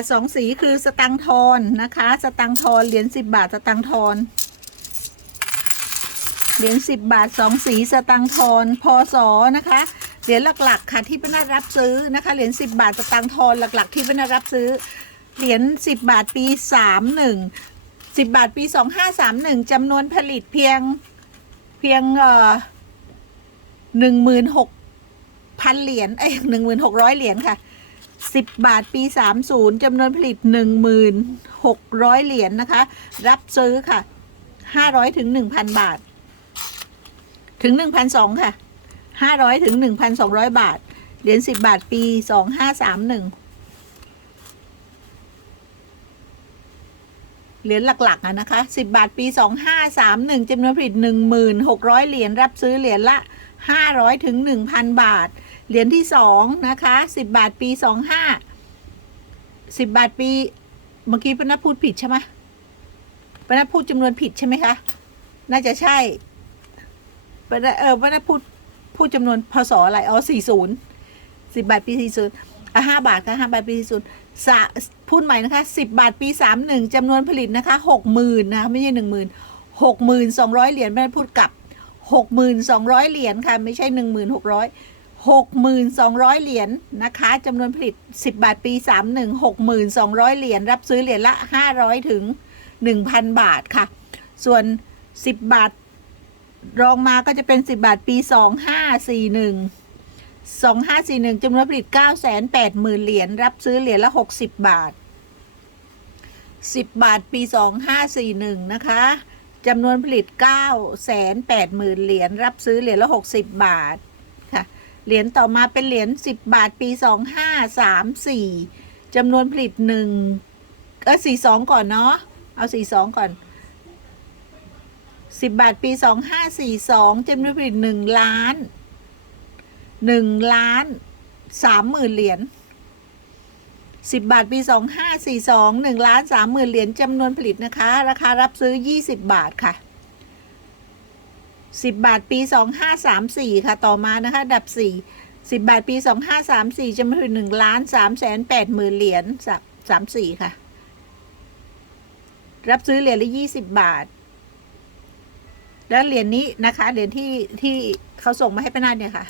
ทสองสีคือสตังค์ทอนนะคะ สตังค์ทอนเหรียญสิบบาทสตังค์ทอนเหรียญสิบบาทสองสีสตังค์ทอนพศนะคะเหรียญหลักๆค่ะที่เป็นนัดรับซื้อนะคะเหรียญสิบบาทสตังค์ทอนหลัก ๆ ที่เป็นนัดรับซื้อเหรียญสิบบาทปีสามหนึ่งสิบบาทปีสองห้าสามหนึ่งจำนวนผลิตเพียงเพียงเอ่อหนึ่งหมื่นหกพันเหรียญเอ้ยหนึ่งหมื่นหกร้อยเหรียญค่ะ สิบบาทปีสามศูนย์จำนวนผลิตหนึ่งหมื่นหกร้อยเหรียญนะคะ รับซื้อค่ะห้าร้อยถึงหนึ่งพันบาท ถึงหนึ่งพันสองค่ะห้าร้อยถึงหนึ่งพันสองร้อยบาท เหรียญสิบบาทปีสองห้าสามหนึ่งเหรียญหลักๆอะนะคะ 10 บาทปี 2531จำนวนผลิต 1,600 เหรียญ รับซื้อเหรียญละ 500ถึง1,000 บาท เหรียญที่2นะคะ10บบาทปี25 10บบาทปี เมื่อกี้ปนัพูดผิดใช่ไหมปนัพูดจำนวนผิดใช่ไหมคะ น่าจะใช่ปนัเออปนัพูดพูดจำนวนพศอะไรอ๋อ40 10บบาทปี40อะ5บาทค่ะ5บาทปี40สะพูดใหม่นะคะสิบบาทปีสามหนึ่งจำนวนผลิตนะคะหกหมื่นนะคะไม่ใช่หนึ่งหมื่นหกหมื่นสองร้อยเหรียญไม่ได้พูดกลับหกหมื่นสองร้อยเหรียญค่ะ ไม่ใช่หนึ่งหมื่นหกร้อย หกหมื่นสองร้อยเหรียญนะคะจำนวนผลิตสิบบาทปีสามหนึ่งหกหมื่นสองร้อยเหรียญรับซื้อเหรียญละห้าร้อยถึงหนึ่งพันบาทค่ะ ส่วนสิบบาท รองมาก็จะเป็นสิบบาทปีสองห้าสี่หนึ่งสองห้าสี่หนึ่งจำนวนผลิตเก้าแสนแปดหมื่นเหรียญรับซื้อเหรียญละหกสิบบาทสิบบาทปีสองห้าสี่หนึ่งนะคะจำนวนผลิตเก้าแสนแปดหมื่นเหรียญรับซื้อเหรียญละหกสิบบาท เหรียญต่อมาเป็นเหรียญสิบบาทปีสองห้าสามสี่จำนวนผลิตหนึ่งเออสี่สองก่อนเนาะเอาสี่สองก่อนสิบบาทปีสองห้าสี่สองจำนวนผลิตหนึ่งล้านหนึ่งล้านสามหมื่นเหรียญสิบบาทปีสองห้าสี่สองหนึ่งล้านสามหมื่นเหรียญจำนวนผลิตนะคะ ราคารับซื้อยี่สิบบาทค่ะ สิบบาทปีสองห้าสามสี่ค่ะ ต่อมานะคะ ดับสี่สิบบาทปีสองห้าสามสี่จำนวนหนึ่งล้านสามแสนแปดหมื่นเหรียญสามสี่ค่ะ รับซื้อเหรียญละยี่สิบบาท แล้วเหรียญนี้นะคะ เหรียญที่ที่เขาส่งมาให้ป้านาเนี่ยค่ะ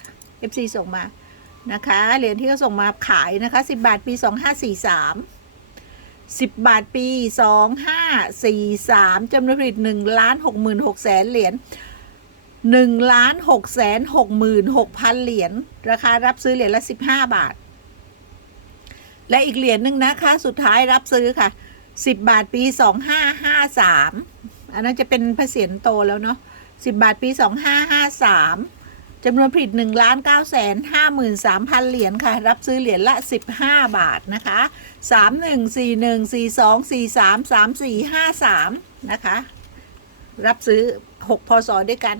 FC ส่งมานะคะ เหรียญที่เขาส่งมาขายนะคะ 10 บาทปี 2543 10บาทปี2543จำนวนผลิต1ล้าน66แสนเหรียญ 1ล้าน6แสน66พันเหรียญราคารับซื้อเหรียญละ15บาท และอีกเหรียญหนึ่งนะคะสุดท้ายรับซื้อค่ะ10บาทปี2553อันนั้นจะเป็นพระเศียรโตแล้วเนาะ10บาทปี2553จำนวนผลิต1ล้าน9แสน53,000เหรียญค่ะ รับซื้อเหรียญละ15บาทนะคะ3141 42 43 34 53นะคะ รับซื้อ6พศด้วยกัน